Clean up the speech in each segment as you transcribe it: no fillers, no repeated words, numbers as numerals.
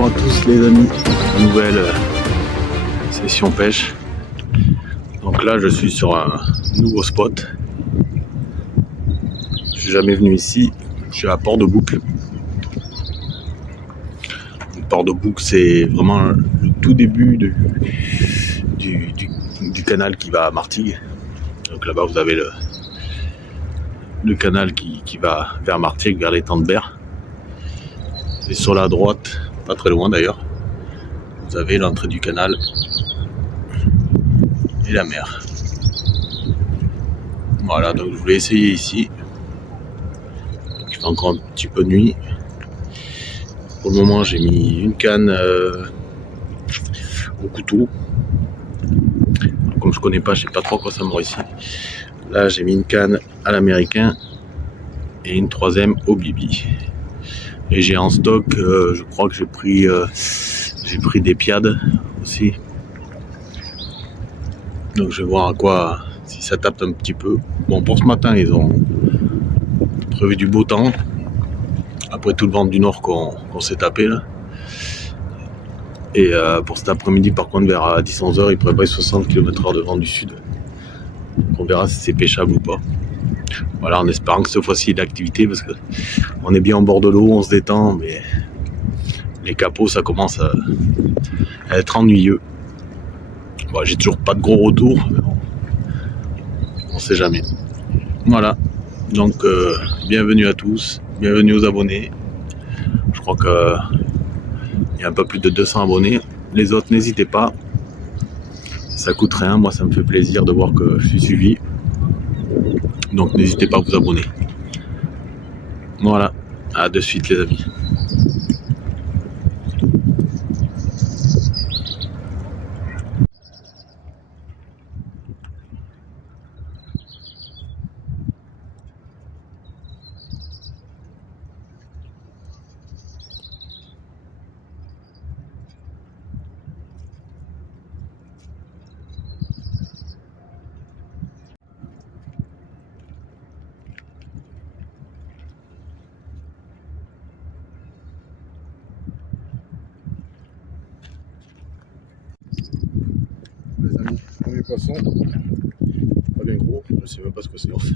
Bonjour à tous les amis, nouvelle session pêche. Donc là je suis sur un nouveau spot. Je suis jamais venu ici, je suis à Port-de-Bouc. Port-de-Bouc c'est vraiment le tout début du canal qui va à Martigues. Donc là-bas vous avez le canal qui va vers Martigues, vers l'étang de Berre. Et sur la droite, pas très loin d'ailleurs, vous avez l'entrée du canal et la mer. Voilà, donc je voulais essayer ici. Il fait encore un petit peu de nuit. Pour le moment, j'ai mis une canne au couteau. Comme je connais pas, je sais pas trop à quoi ça me réussit. Là, j'ai mis une canne à l'américain et une troisième au bibi. Et j'ai en stock, je crois que j'ai pris des piades aussi. Donc je vais voir à quoi, si ça tape un petit peu. Bon, pour ce matin, ils ont prévu du beau temps. Après tout le vent du nord qu'on s'est tapé là. Et pour cet après-midi, par contre, vers 10-11 heures, il prévoit 60 km/h de vent du sud. Donc on verra si c'est pêchable ou pas. Voilà, en espérant que cette fois-ci il y ait de l'activité, parce que on est bien en bord de l'eau, on se détend, mais les capots, ça commence à être ennuyeux. Bon, j'ai toujours pas de gros retours, mais bon, on sait jamais. Voilà, donc bienvenue à tous, bienvenue aux abonnés. Je crois qu'il y a un peu plus de 200 abonnés. Les autres, n'hésitez pas. Ça coûte rien, moi ça me fait plaisir de voir que je suis suivi. Donc n'hésitez pas à vous abonner. Voilà, à de suite les amis. Les amis, premier poisson, pas bien gros, je sais même pas ce que c'est en fait.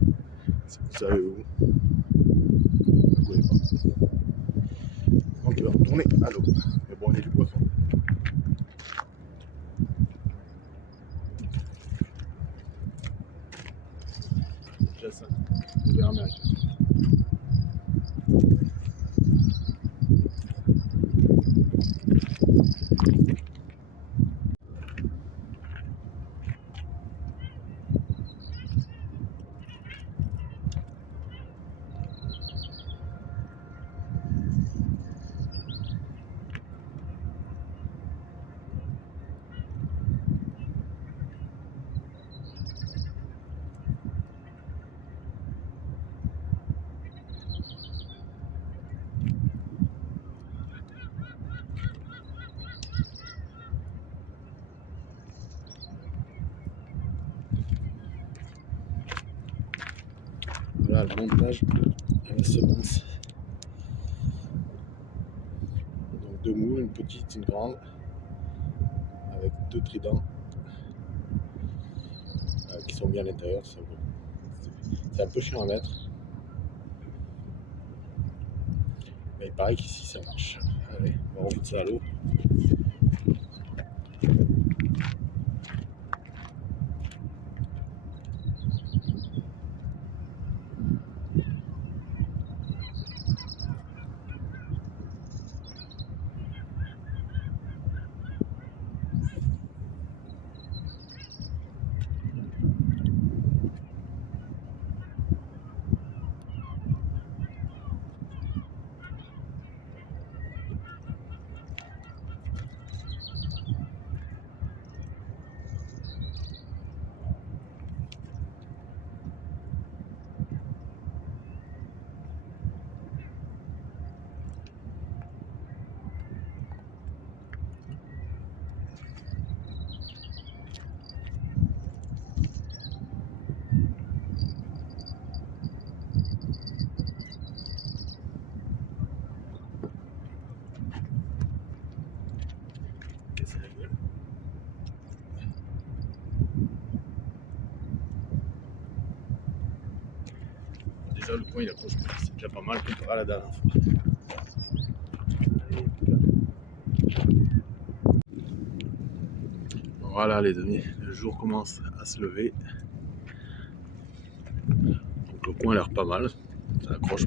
Vous savez où? Je ne connais pas. Donc il va retourner à l'eau. Mais bon, il y a du poisson. Déjà ça, on verra américain. Voilà le montage à la semence. Donc deux moules, une petite, une grande, avec deux tridents qui sont bien à l'intérieur. C'est un peu chiant à mettre. Mais il paraît qu'ici ça marche. Allez, on va remettre ça à l'eau. ça, le coin il accroche plus. C'est déjà pas mal comparé à la dernière fois. Voilà les amis, le jour commence à se lever. Donc le coin a l'air pas mal. Ça accroche,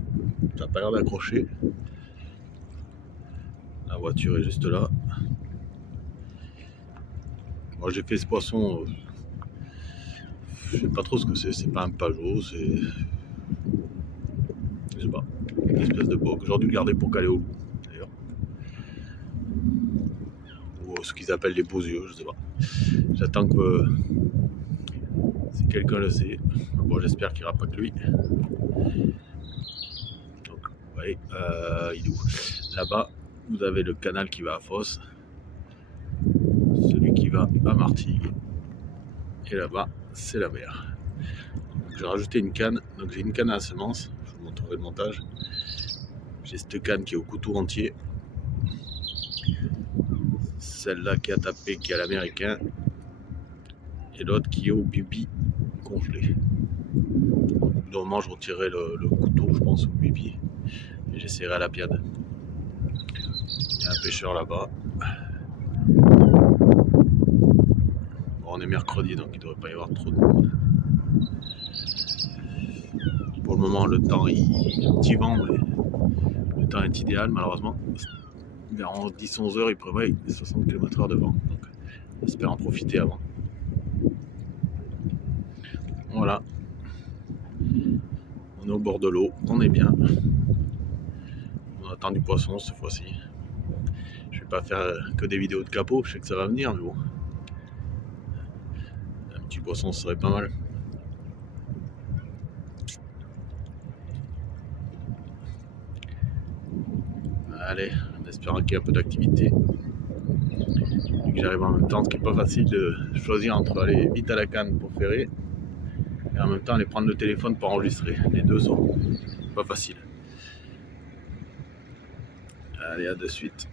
ça n'a pas l'air d'accrocher. La voiture est juste là. Moi j'ai fait ce poisson, je sais pas trop ce que c'est pas un pajot, c'est. Je sais pas, une espèce de boc. J'aurais dû le garder pour caler au bout d'ailleurs. Ou ce qu'ils appellent les beaux yeux, je sais pas. J'attends que si quelqu'un le sait. Bon j'espère qu'il n'y aura pas que lui. Donc ouais, il est où? Là-bas, vous avez le canal qui va à Fosse. Celui qui va à Martigues. Et là-bas, c'est la mer. J'ai rajouté une canne, donc j'ai une canne à semences, je vous montrerai le montage. J'ai cette canne qui est au couteau entier, celle-là qui a tapé, qui est à l'américain, et l'autre qui est au bibi congelé. Au bout d'un moment, je retirerai le couteau, je pense, au bibi, et j'essaierai à la piade. Il y a un pêcheur là-bas. Bon, on est mercredi, donc il ne devrait pas y avoir trop de monde. Pour le moment, le temps, il y a un petit vent, mais le temps est idéal, malheureusement. Vers 10-11 heures, il prévoit 60 km/h de vent. Donc, j'espère en profiter avant. Voilà. On est au bord de l'eau, on est bien. On attend du poisson cette fois-ci. Je vais pas faire que des vidéos de capot, je sais que ça va venir, mais bon. Un petit poisson serait pas mal. Allez, en espérant qu'il y ait un peu d'activité. Et que j'arrive en même temps, ce qui n'est pas facile de choisir entre aller vite à la canne pour ferrer et en même temps aller prendre le téléphone pour enregistrer. Les deux sont pas faciles. Allez, à de suite.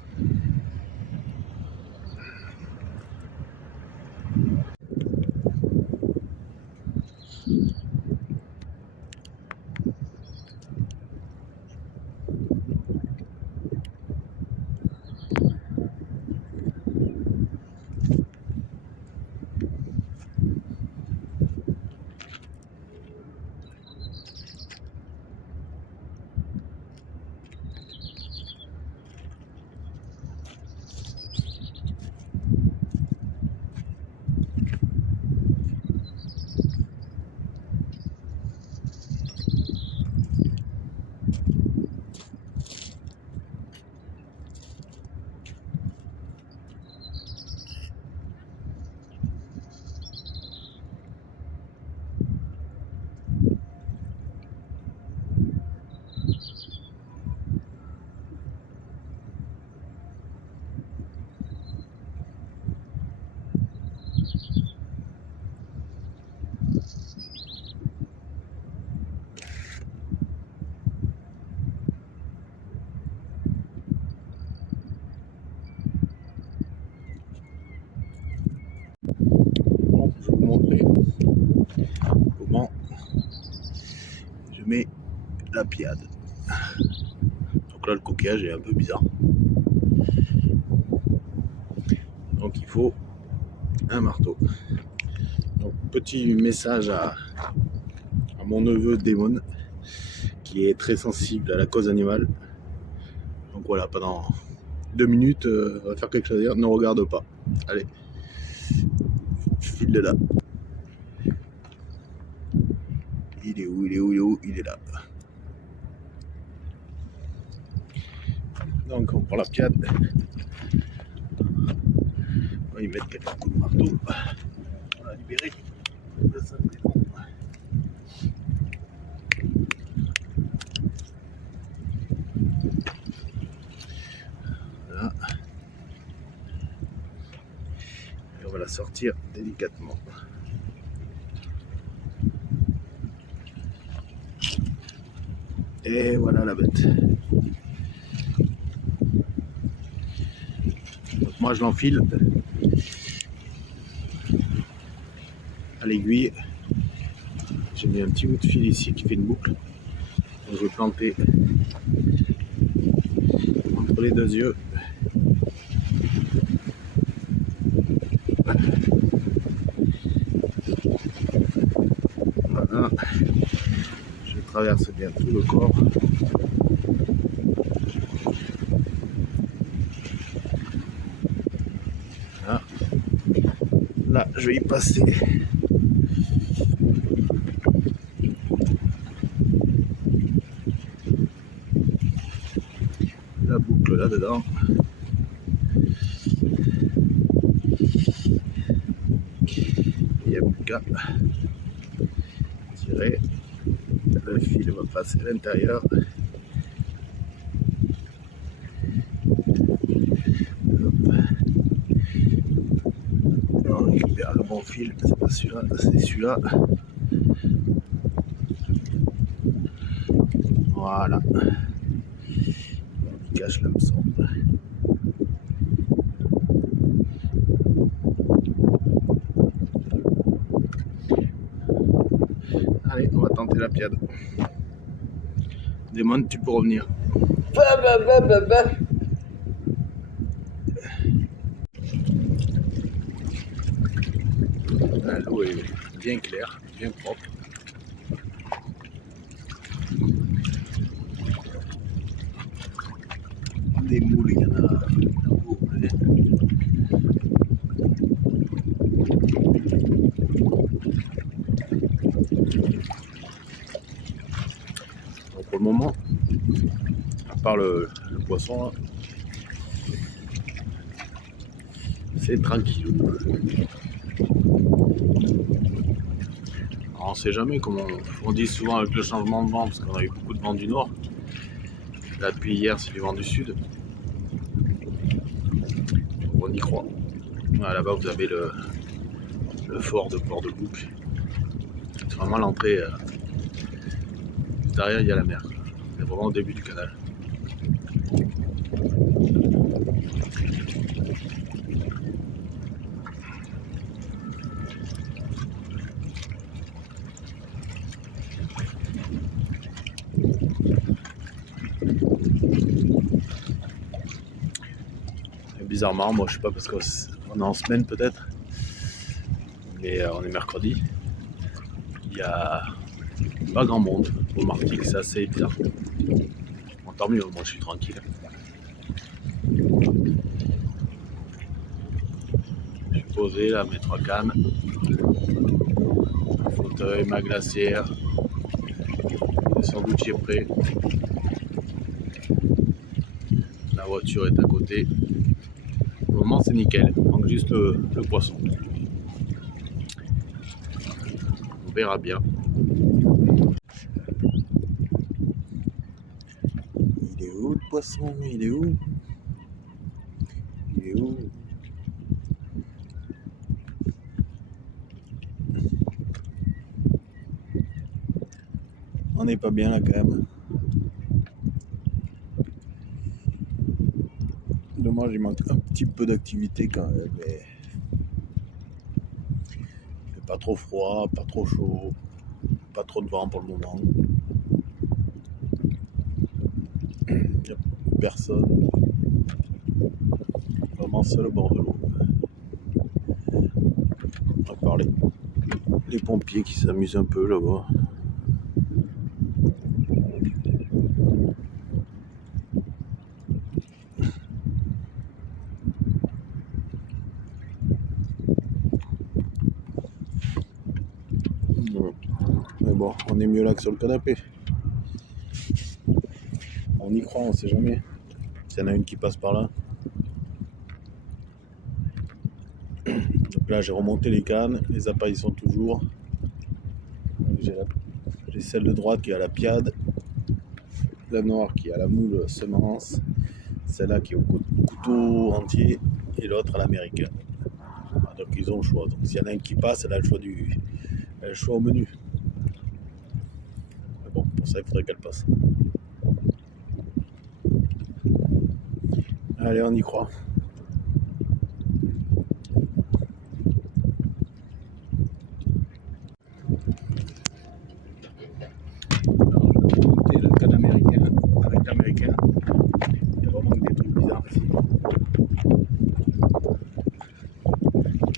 Bon, je vais vous montrer comment je mets la piade. Donc là, le coquillage est un peu bizarre. Donc il faut un marteau. Donc petit message à mon neveu Démon qui est très sensible à la cause animale. Donc voilà, pendant 2 minutes, on va faire quelque chose à dire. Ne regarde pas. Allez, file de là. Il est où? Il est où? Il est où? Il est là. Donc on prend la piade. On va y mettre quelques coups de marteau. On va libérer le sable. Voilà. Et on va la sortir délicatement. Et voilà la bête. Donc moi je l'enfile à l'aiguille. J'ai mis un petit bout de fil ici qui fait une boucle. Donc, je vais planter entre les deux yeux. Voilà. Je traverse bien tout le corps. Voilà. Là, je vais y passer. La boucle là-dedans. Il n'y a plus qu'à tirer. Le fil va passer à l'intérieur. On récupère le bon fil, c'est pas celui-là, c'est celui-là. Voilà. On cache l'hameçon. Allez, on va tenter la piade. Démonte, tu peux revenir. L'eau est bien claire, bien propre. Des moules, il y en a beaucoup. Donc pour le moment, à part le poisson, là, c'est tranquille. Alors, on sait jamais, comme on dit souvent avec le changement de vent, parce qu'on a eu beaucoup de vent du nord. Là depuis hier, c'est du vent du sud. On y croit. Voilà, là-bas, vous avez le fort de Port-de-Bouc. C'est vraiment l'entrée. Derrière, il y a la mer. C'est vraiment au début du canal. Et bizarrement, moi je sais pas parce qu'on est en semaine peut-être, mais on est mercredi. Il y a pas grand monde au Martinique, c'est assez bizarre. Bon, tant mieux, moi je suis tranquille. Je suis posé là, mes 3 cannes, mon fauteuil, ma glacière, le sandwich est prêt. La voiture est à côté. Au moment c'est nickel, il manque juste le poisson. On verra bien. Il est où le poisson? Il est où? Il est où? On n'est pas bien là quand même. Dommage, il manque un petit peu d'activité quand même, mais il fait pas trop froid, pas trop chaud, pas trop de vent pour le moment. Il n'y a personne. Vraiment seul au bord de l'eau. À part les pompiers qui s'amusent un peu là-bas. Mais bon, on est mieux là que sur le canapé. On y croit, on sait jamais. S'il y en a une qui passe par là. Donc là, j'ai remonté les cannes, les appâts ils sont toujours. J'ai celle de droite qui a la piade, la noire qui a la moule semence, celle-là qui est au couteau entier et l'autre à l'américaine. Donc ils ont le choix. Donc s'il y en a une qui passe, elle a le choix elle a le choix au menu. Mais bon, pour ça il faudrait qu'elle passe. Allez, on y croit. Alors, je vais monter la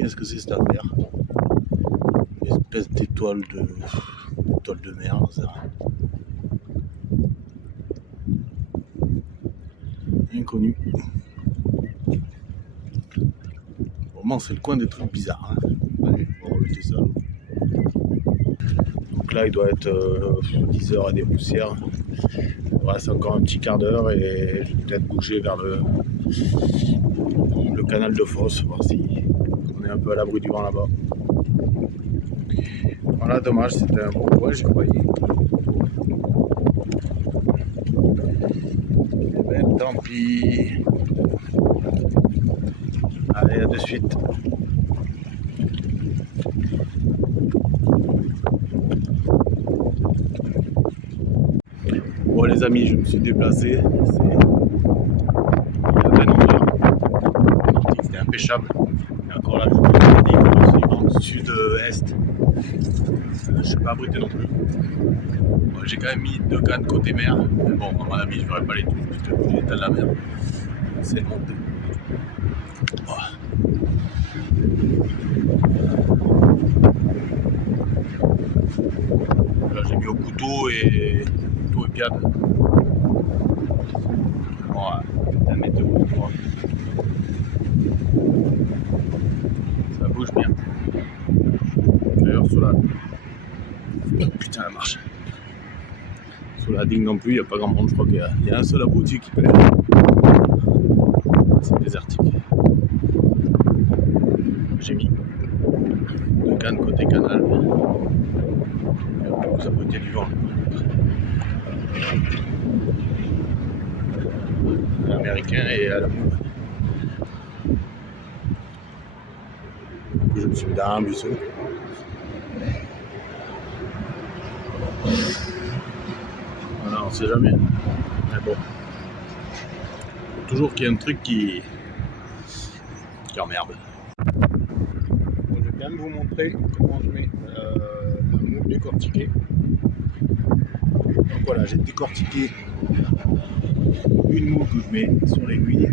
Qu'est-ce que c'est cette affaire? Une espèce d'étoile de mer, ça. Inconnu. Vraiment, c'est le coin des trucs bizarres. Hein. Allez, on va rejeter ça. Donc là, il doit être 10h et des poussières. Il reste encore un petit quart d'heure et je vais peut-être bouger vers le canal de Fosse, voir si on est un peu à l'abri du vent là-bas. Voilà, dommage, c'était un bon coin, j'y croyais. Mais tant pis. Allez, à de suite. Bon les amis, je me suis déplacé. C'était impêchable. Et encore là, je suis dans le sud-est. Je ne suis pas abrité non plus. Bon, j'ai quand même mis 2 cannes côté mer. Mais bon, à mon avis, je ne verrai pas les touches puisque j'ai l'état de la mer. C'est monté. Oh. Là, j'ai mis au couteau et canne. Bon, la météo, ça bouge bien. D'ailleurs, sur la... Putain, elle marche. Sur la digue non plus, il n'y a pas grand monde. Je crois qu'il y a un seul abruti qui pêche. C'est désertique. J'ai mis 2 cannes côté canal. Vous abrutis du vent. Américain et à la moule. Je me suis mis dans un buisson. Voilà, on sait jamais. Mais bon. Toujours qu'il y a un truc qui emmerde. Bon, je vais quand même vous montrer comment je mets la moule décortiquée. Donc voilà, j'ai décortiqué une moule que je mets sur l'aiguille.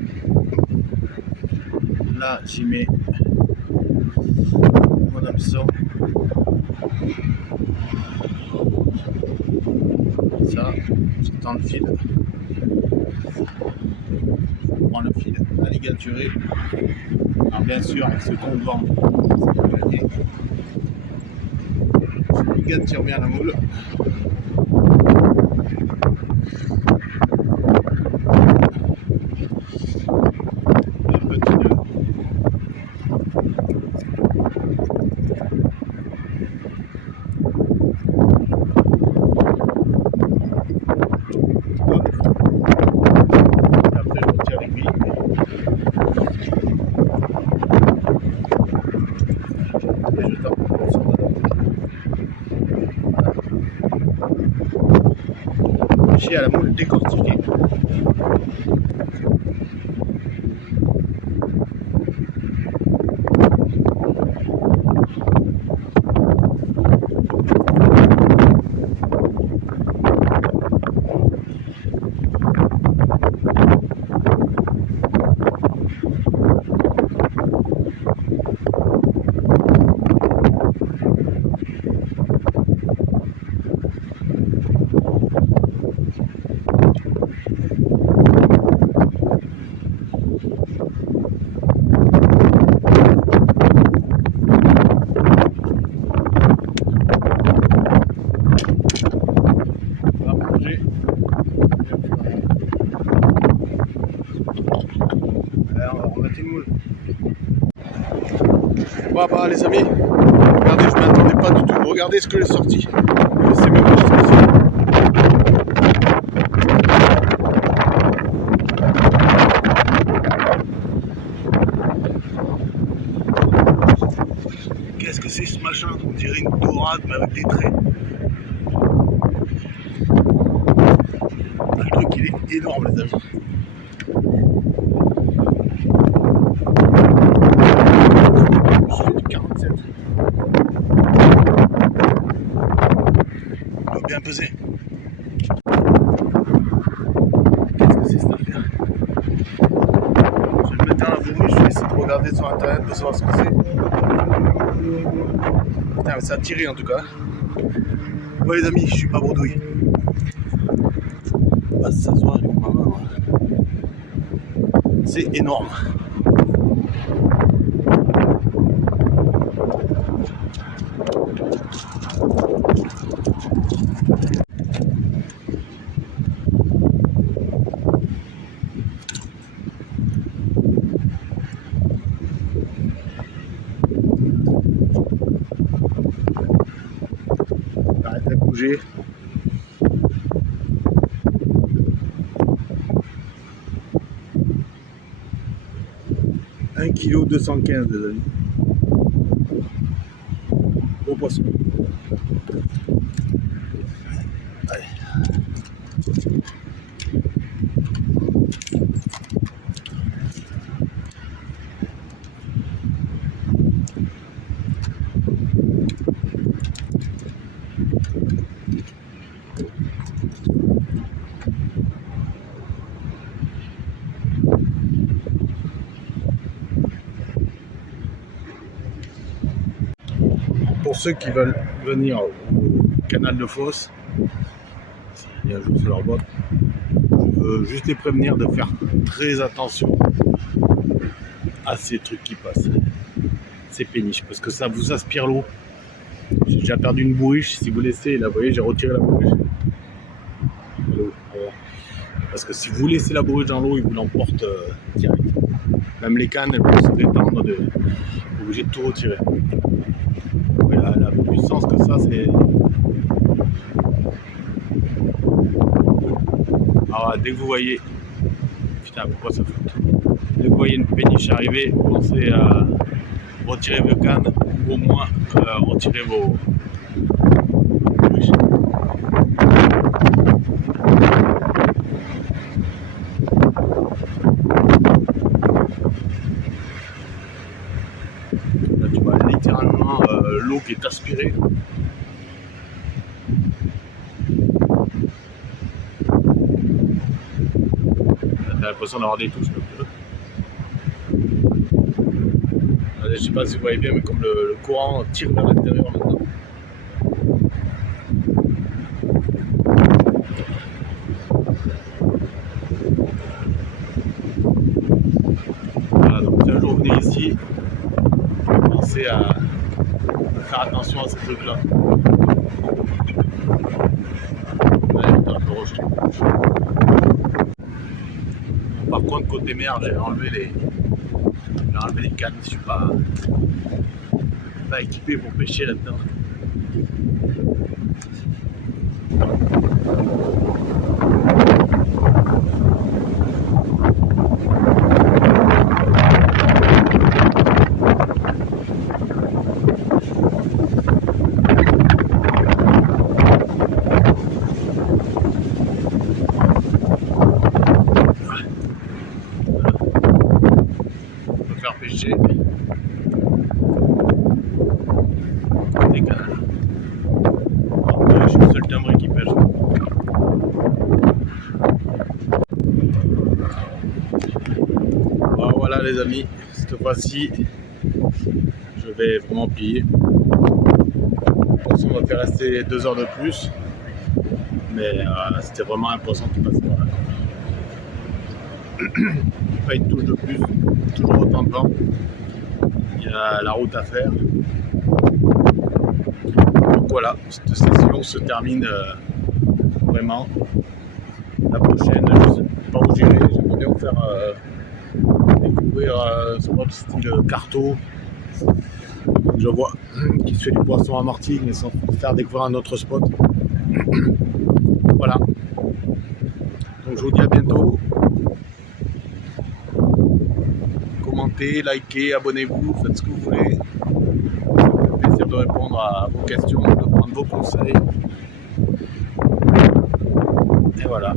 Là, j'y mets mon hameçon. Ça, j'étends le fil. Je prends le fil à ligaturer. Alors bien sûr, avec ce qu'on vend, je ligature bien la moule. À la moule décortiquée. Bah les amis, regardez, je ne m'attendais pas du tout. Regardez ce que j'ai sorti. Je sais même pas ce que c'est. Qu'est-ce que c'est ce machin? On dirait une dorade mais avec des traits. Le truc il est énorme les amis. Bien pesé. Qu'est-ce que c'est cette affaire? Je vais le mettre dans la fourmi, je vais essayer de regarder sur internet pour savoir ce que c'est. Putain, ça a tiré en tout cas. Ouais les amis, je suis pas bredouille. On va s'asseoir avec ma main. C'est énorme. Arrête de bouger. Un kilo 215 les amis. Gros poisson. Allez. Pour ceux qui veulent venir au canal de Fosse, il y a un jour sur leur botte, je veux juste les prévenir de faire très attention à ces trucs qui passent, ces péniches, parce que ça vous aspire l'eau. J'ai déjà perdu une bourriche, si vous laissez, là vous voyez j'ai retiré la bourriche. Parce que si vous laissez la bourriche dans l'eau, il vous l'emporte direct. Même les cannes, elles vont se détendre, obligé de tout retirer. La puissance que ça, c'est... Alors dès que vous voyez... Putain, pourquoi ça flotte? Dès que vous voyez une péniche arriver, pensez à retirer vos cannes, ou au moins retirer vos bourriches. Là, tu vois littéralement l'eau qui est aspirée. T'as l'impression d'avoir des touches. Je sais pas si vous voyez bien, mais comme le courant tire vers l'intérieur maintenant. Voilà, donc si un jour vous venez ici, pensez à faire attention à ces trucs-là. Ouais, putain, je peux rejeter. Par contre, côté mer, j'ai enlevé les cannes, je suis pas équipé pour pêcher là-dedans. Pêcher côté canal. Après, je suis le seul timbré qui pêche. Alors voilà les amis, cette fois-ci je vais vraiment plier. On va faire rester 2 heures de plus, mais c'était vraiment un poisson qui passe par là. Pas une touche de plus, toujours autant de vent. Il y a la route à faire. Donc voilà, cette session se termine vraiment. La prochaine, je ne sais pas où j'irai. J'aimerais bien vous faire découvrir un spot style Carto. Je vois qui se fait du poisson à Martigues, mais sans faire découvrir un autre spot. Voilà. Donc je vous dis à bientôt. Commentez, likez, abonnez-vous, faites ce que vous voulez. Ça me fait plaisir de répondre à vos questions, de prendre vos conseils. Et voilà.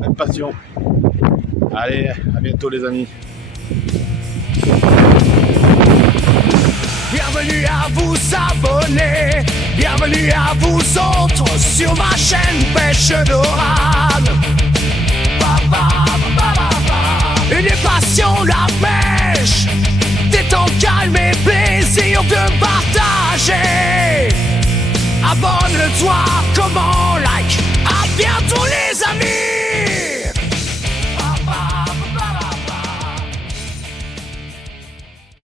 Même passion. Allez, à bientôt les amis. Bienvenue à vous abonner, bienvenue à vous autres sur ma chaîne Pêche Dorade. Une passion, la pêche, des temps calmes et plaisirs. de partager. Abonne-toi, comment, like. À bientôt les amis.